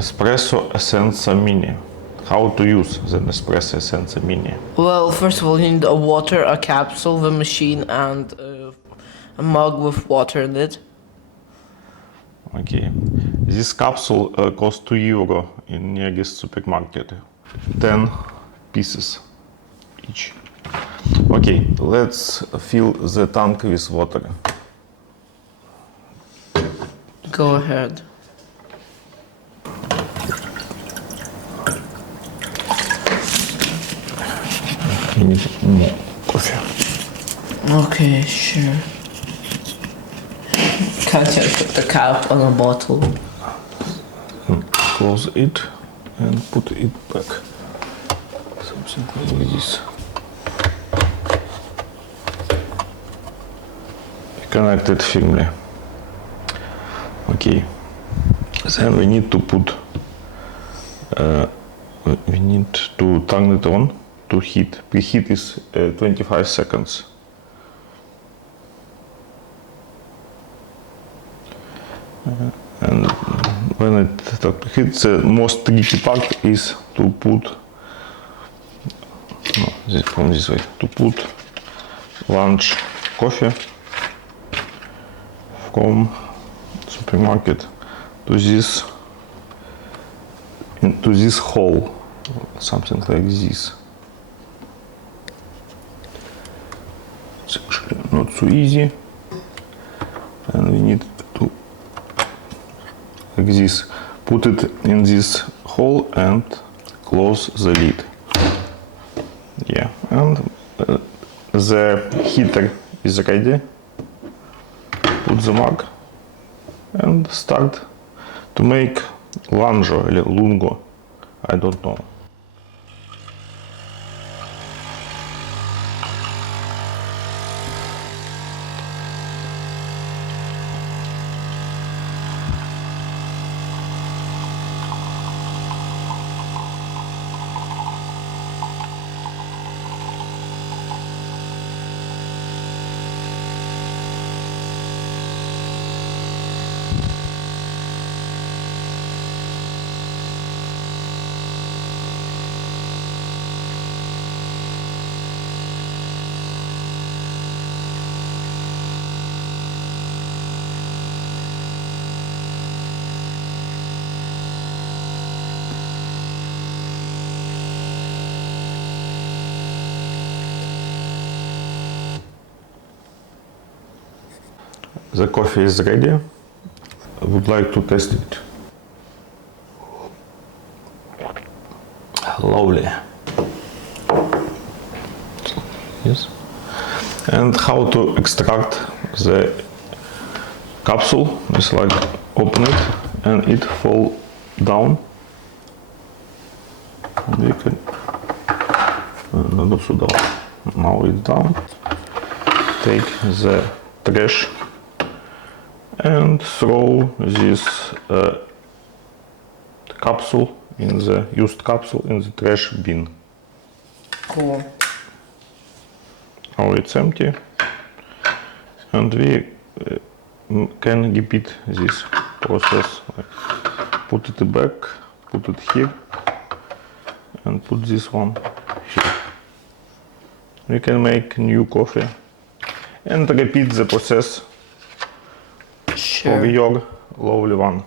Nespresso Essenza Mini. How to use the Nespresso Essenza Mini? Well, first of all, you need a water, a capsule, the machine, and a mug with water in it. Okay. This capsule costs €2 in nearest supermarket. 10 pieces each. Okay, let's fill the tank with water. Go ahead. You need more coffee. Okay, sure. Can't just put the cap on a bottle. Close it and put it back. Something like this. Connected firmly. Okay. Then we need to put. We need to turn it on to heat. Preheat is 25 seconds. And when it starts to heat, the most tricky part is to put. From this way, to put lunch coffee from supermarket to this into this hole, something like this. It's actually not so easy, and we need to like this, put it in this hole and close the lid. Yeah, and the heater is ready. Put the mug and start to make lungo, I don't know. The coffee is ready. I would like to test it. Lovely. Yes. And how to extract the capsule? It's like open it and it fall down. And you can not so down. Now it's down. Take the trash and throw this capsule in the used capsule in the trash bin. Cool. Now it's empty, and we can repeat this process. Put it back, put it here, and put this one here. We can make new coffee and repeat the process for your lovely one.